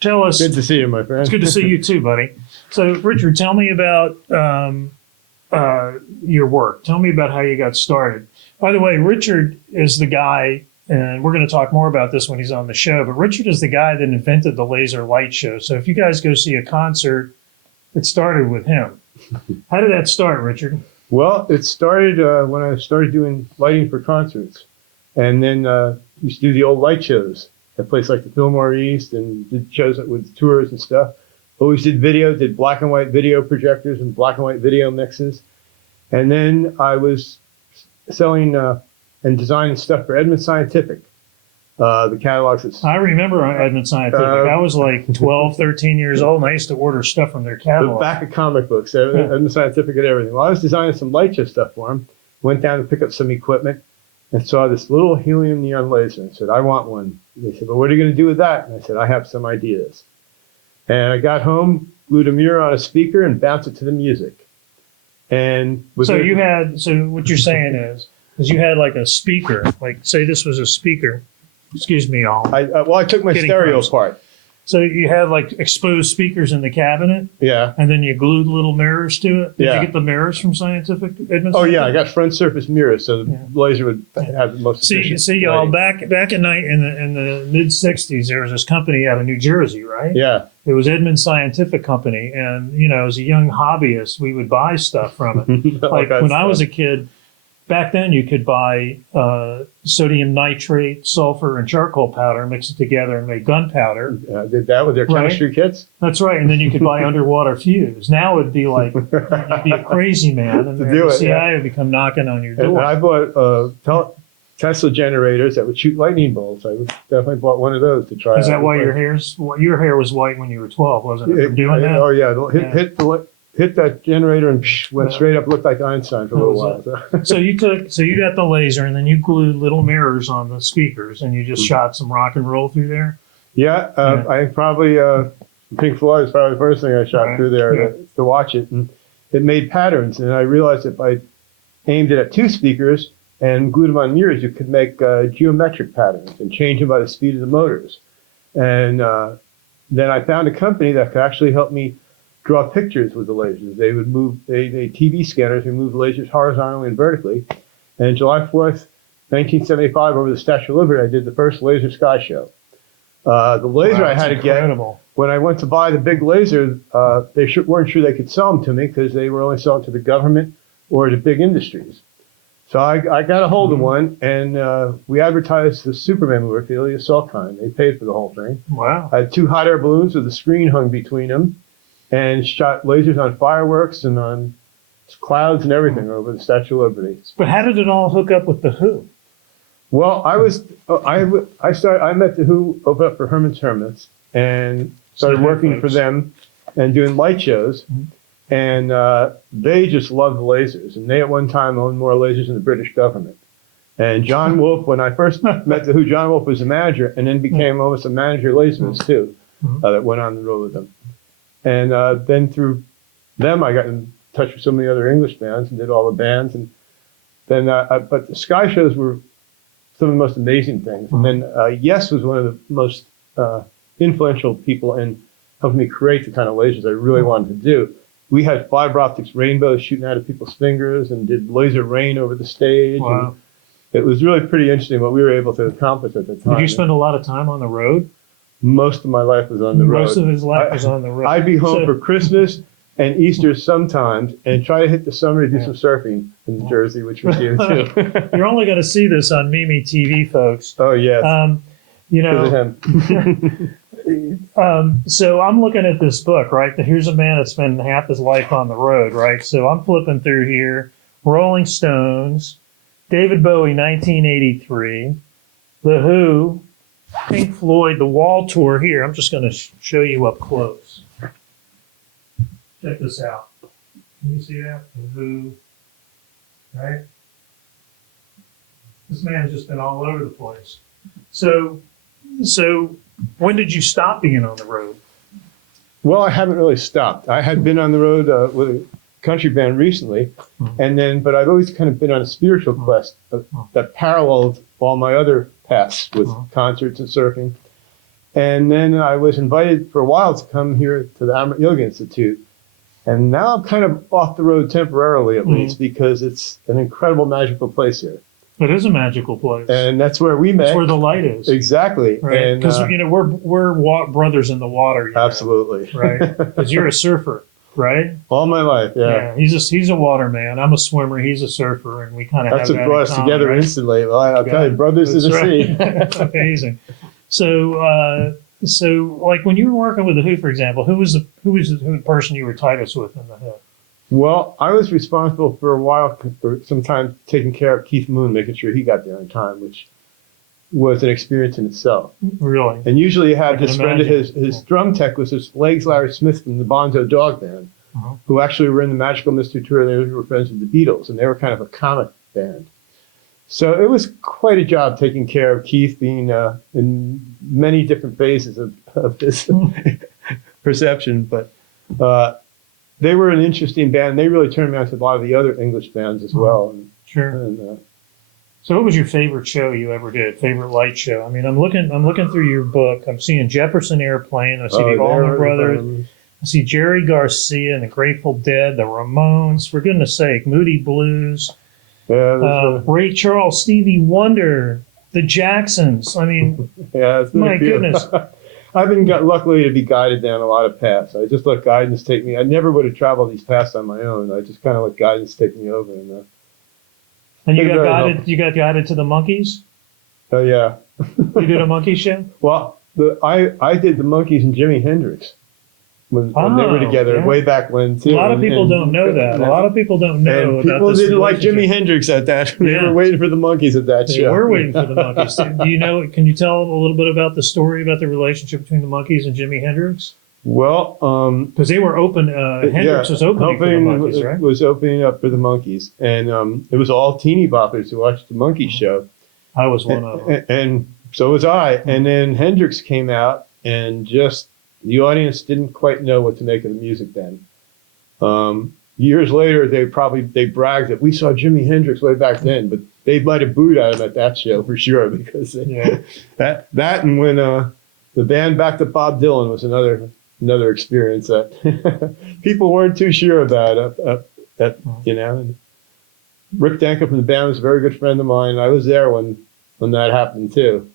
tell us. Good to see you, my friend. It's good to see you too, buddy. So, Richard, tell me about your work. Tell me about how you got started. By the way, Richard is the guy, and we're going to talk more about this when he's on the show, but Richard is the guy that invented the laser light show. So if you guys go see a concert, it started with him. How did that start, Richard? Well, it started when I started doing lighting for concerts. And then used to do the old light shows at places like the Fillmore East and did shows with tours and stuff. Always did video, did black and white video projectors and black and white video mixes. And then I was selling and designing stuff for Edmund Scientific. The catalogs. I remember Edmund Scientific. I was like 12, 13 years old, and I used to order stuff from their catalog. The back of comic books, Edmund Scientific and everything. Well, I was designing some light show stuff for them. Went down to pick up some equipment and saw this little helium neon laser and said, I want one. And they said, well, what are you going to do with that? And I said, I have some ideas. And I got home, glued a mirror on a speaker, and bounced it to the music. And so what you're saying is you had like a speaker, like say this was a speaker. Excuse me, all. I took my stereo apart. So you had like exposed speakers in the cabinet? Yeah. And then you glued little mirrors to it? Did you get the mirrors from Edmund? Oh, yeah. I got front surface mirrors, so the laser would have the most efficient See, y'all, back in the mid-'60s, there was this company out of New Jersey, right? Yeah. It was Edmund Scientific Company. And, you know, as a young hobbyist, we would buy stuff from it. Like when I was a kid, back then you could buy sodium nitrate, sulfur, and charcoal powder, mix it together and make gunpowder. Did that with their chemistry kits? That's right. And then you could buy underwater fuse. Now it'd be like, you'd be a crazy man. And the CIA would become knocking on your door. And I bought Tesla generators that would shoot lightning bolts. I definitely bought one of those to try. Is that why your hair was white when you were 12, wasn't it? From doing that? Oh, yeah. Hit that generator and went straight up. Looked like Einstein for a little while. So you got the laser and then you glued little mirrors on the speakers and you just shot some rock and roll through there. Yeah, I probably Pink Floyd is probably the first thing I shot through there to watch it, and it made patterns. And I realized if I aimed it at two speakers and glued them on mirrors, you could make geometric patterns and change them by the speed of the motors. And then I found a company that could actually help me draw pictures with the lasers. They would move, they TV scanners would move the lasers horizontally and vertically. And July 4th, 1975, over the Statue of Liberty, I did the first laser sky show. The laser I had to get, when I went to buy the big laser, they weren't sure they could sell them to me because they were only selling to the government or to big industries. So I got a hold of one, and we advertised the Superman movie for the assault kind. They paid for the whole thing. Wow. I had 2 hot air balloons with a screen hung between them, and shot lasers on fireworks and on clouds and everything over the Statue of Liberty. But how did it all hook up with the Who? Well, I met the Who open up for Herman's Hermits and started working for them and doing light shows. And they just loved the lasers. And they at one time owned more lasers than the British government. And John Wolfe, when I first met the Who, John Wolfe was a manager and then became almost a manager of lasers too, that went on the road with them. And then through them, I got in touch with so many other English bands and did all the bands. And then, but the sky shows were some of the most amazing things. And then Yes was one of the most influential people in helping me create the kind of lasers I really wanted to do. We had fiber optics rainbows shooting out of people's fingers and did laser rain over the stage. Wow. And it was really pretty interesting what we were able to accomplish at the time. Did you spend a lot of time on the road? Most of my life was on the road. Most of his life was on the road. I'd be home for Christmas and Easter sometimes and try to hit the summer to do some surfing in Jersey, which we're doing too. You're only going to see this on Mimi TV, folks. Oh, yes. You know, so I'm looking at this book, right? Here's a man that's spent half his life on the road, right? So I'm flipping through here. Rolling Stones, David Bowie, 1983, The Who, Pink Floyd, the Wall Tour here. I'm just going to show you up close. Check this out. Can you see that? The Who, right? This man's just been all over the place. So when did you stop being on the road? Well, I haven't really stopped. I had been on the road with a country band recently, but I've always kind of been on a spiritual quest that paralleled all my other paths with concerts and surfing. And then I was invited for a while to come here to the Amrit Yoga Institute. And now I'm kind of off the road temporarily, at least, because it's an incredible, magical place here. It is a magical place. And that's where we met. That's where the light is. Exactly. Right. Because, we're brothers in the water. Absolutely. Right. Because you're a surfer, right? All my life, yeah. He's a water man. I'm a swimmer. He's a surfer. And we kind of That's what brought us together instantly. Well, I'll tell you, brothers in the sea. Amazing. So, like when you were working with the Who, for example, who was the person you were tightest with in the Who? Well, I was responsible for a while, for some time, taking care of Keith Moon, making sure he got there in time, which was an experience in itself. Really? And usually you had this friend of his drum tech was his legs Larry Smith from the Bonzo Dog Band, who actually were in the Magical Mystery Tour. They were friends with the Beatles, and they were kind of a comic band. So it was quite a job taking care of Keith, being in many different phases of his perception. But they were an interesting band. They really turned me on to a lot of the other English bands as well. Sure. So what was your favorite show you ever did? Favorite light show? I mean, I'm looking through your book. I'm seeing Jefferson Airplane. I see the Allman Brothers. I see Jerry Garcia and the Grateful Dead, the Ramones. For goodness sake, Moody Blues. Yeah, Ray Charles, Stevie Wonder, the Jacksons. I mean, yeah, my goodness. I've been luckily to be guided down a lot of paths. I just let guidance take me. I never would have traveled these paths on my own. I just kind of let guidance take me over. And you got guided to the Monkees? Oh yeah. You did a Monkey show? Well, I did the Monkees and Jimi Hendrix when they were together way back when too. A lot of people don't know that. A lot of people don't know. And people didn't like Jimi Hendrix at that. They were waiting for the Monkees at that show. They were waiting for the Monkees. Do you know? Can you tell a little bit about the story about the relationship between the Monkees and Jimi Hendrix? Well, because they were open. Hendrix was opening for the Monkees, right? Was opening up for the Monkees, and it was all teeny boppers who watched the Monkees show. I was one of them, and so was I. And then Hendrix came out, and just the audience didn't quite know what to make of the music then. Years later, they bragged that we saw Jimi Hendrix way back then, but they might have booed at him at that show for sure, because that and when the band backed up Bob Dylan was another experience that people weren't too sure about. And Rick Danko from the band was a very good friend of mine. I was there when that happened too.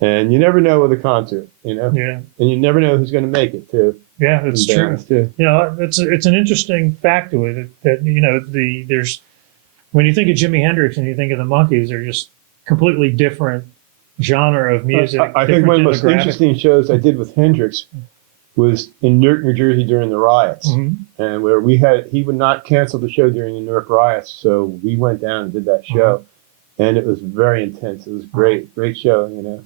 And you never know with a concert, Yeah. And you never know who's going to make it too. Yeah, it's true. It's an interesting fact to it that there's when you think of Jimi Hendrix and you think of the Monkees, they're just completely different genre of music. I think one of the most interesting shows I did with Hendrix was in Newark, New Jersey during the riots, and where he would not cancel the show during the Newark riots, so we went down and did that show, and it was very intense. It was great show,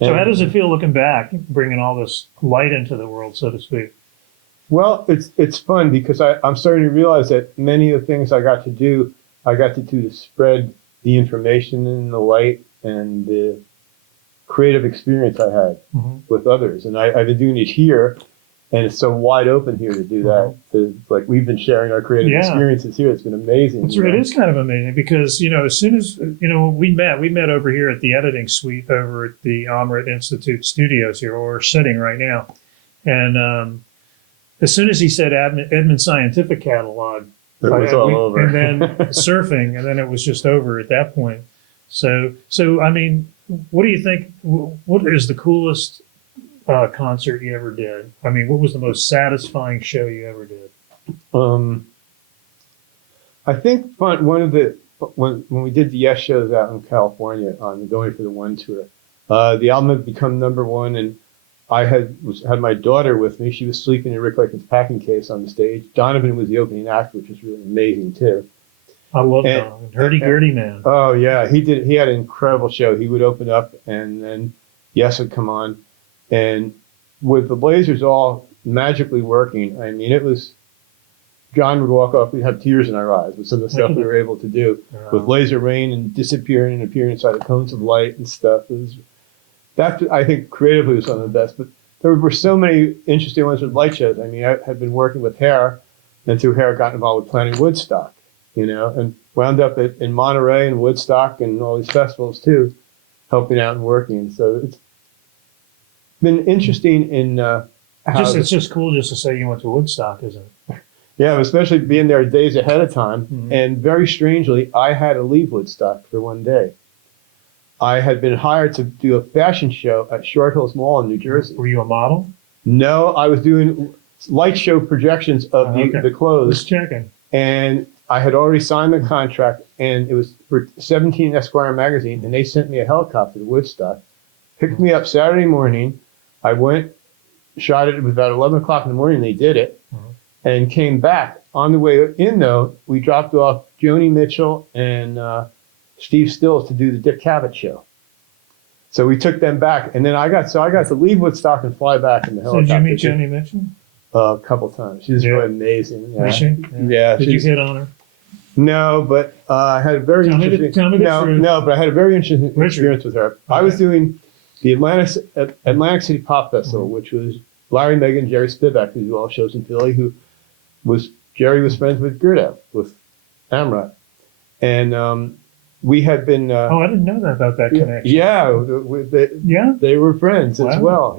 So how does it feel looking back, bringing all this light into the world, so to speak? Well, it's fun because I'm starting to realize that many of the things I got to do to spread the information and the light and the creative experience I had with others. And I've been doing it here, and it's so wide open here to do that. Like we've been sharing our creative experiences here. It's been amazing. It is kind of amazing because, as soon as, we met over here at the editing suite over at the Amrit Institute studios here, where we're sitting right now. And as soon as he said Edmund Scientific Catalog, it was all over. And then surfing, and then it was just over at that point. So I mean, what do you think? What is the coolest concert you ever did? I mean, what was the most satisfying show you ever did? I think when we did the Yes shows out in California on the Going for the One tour, the album had become #1, and I had my daughter with me. She was sleeping in Rick Laken's packing case on the stage. Donovan was the opening act, which was really amazing too. I love Donovan. Hurdy-gurdy man. Oh yeah, he had an incredible show. He would open up, and then Yes would come on, and with the Blazers all magically working, I mean, it was. John would walk off, we'd have tears in our eyes with some of the stuff we were able to do with laser rain and disappearing and appearing inside of cones of light and stuff. That, I think, creatively was some of the best. But there were so many interesting ones with light shows. I mean, I had been working with Hair, and through Hair got involved with planning Woodstock, and wound up in Monterey and Woodstock and all these festivals too, helping out and working. So been interesting in how It's just cool just to say you went to Woodstock, isn't it? yeah, especially being there days ahead of time. Mhm. And very strangely, I had to leave Woodstock for one day. I had been hired to do a fashion show at Short Hills Mall in New Jersey. Were you a model? No, I was doing light show projections of Okay. the clothes. Just checking. And I had already signed the contract, and it was for 17 Esquire magazine, and they sent me a helicopter to Woodstock, picked me up Saturday morning. I went, shot it. It was about 11 o'clock in the morning. They did it, and came back. On the way in, though, we dropped off Joni Mitchell and Steve Stills to do the Dick Cavett show. So we took them back, and then I got to leave Woodstock and fly back in the So helicopter. did you meet Joni Mitchell? A couple times. She's Yeah. really amazing. Yeah. Was she? Yeah, Did you she's- hit on her? No, but I had a very Tell me the- interesting. tell me the no, truth. no, but I had a very interesting Richard. experience with her. I was doing the Atlantic City Pop Festival, which was Larry Megan, Jerry Spivak, who do all shows in Philly. Jerry was friends with Gerda, with Amra, and we had been. Oh, I didn't know that about that connection. Yeah, Yeah? they were friends as Wow. well,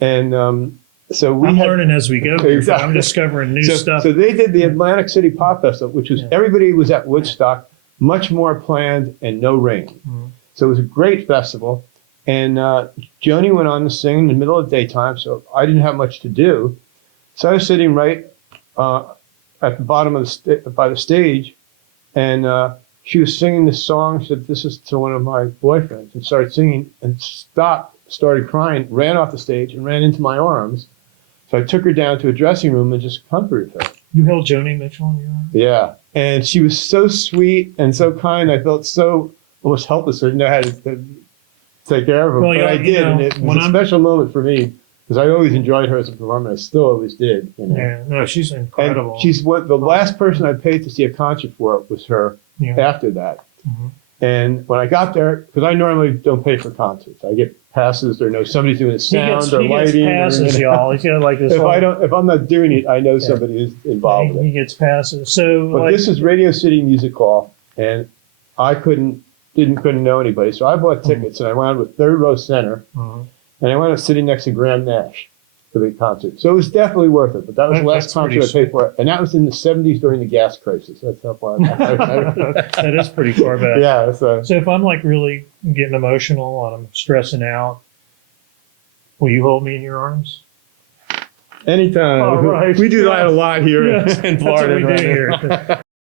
and so we I'm had. learning as we go. Here. Exactly. I'm discovering new stuff. So they did the Atlantic City Pop Festival, which was Yeah. everybody was at Woodstock, much more planned and no rain. Mhm. So it was a great festival. And Joni went on to sing in the middle of the daytime, so I didn't have much to do. So I was sitting right at the bottom of by the stage, and she was singing this song. She said, "This is to one of my boyfriends," and started singing and stopped, started crying, ran off the stage and ran into my arms. So I took her down to a dressing room and just comforted her. You held Joni Mitchell in your arms? Yeah. And she was so sweet and so kind. I felt so almost helpless. I didn't know how to take care of her. Well, but yeah, I you did. know, And it was when a I'm- special moment for me because I always enjoyed her as a performer. I still always did. Yeah. No, she's incredible. And she's the last person I paid to see a concert for was her Yeah. after that. Mhm. And when I got there, because I normally don't pay for concerts, I get passes or know somebody's doing the sound or he gets lighting. passes, y'all. He's got like this. If I'm not doing it, I know somebody is involved with it. He gets passes. So, But like, this is Radio City Music Hall, and I couldn't know anybody, so I bought tickets and I wound up with third row center, Mhm. and I wound up sitting next to Graham Nash for the concert. So it was definitely worth it. But that was the last That's concert I pretty paid for, and that was in the '70s during the gas crisis. That's how far. that is pretty far back. Yeah. So So if I'm like really getting emotional and I'm stressing out, will you hold me in your arms? anytime All right. we do that a lot here Yes, in that's what Florida. we do right? here.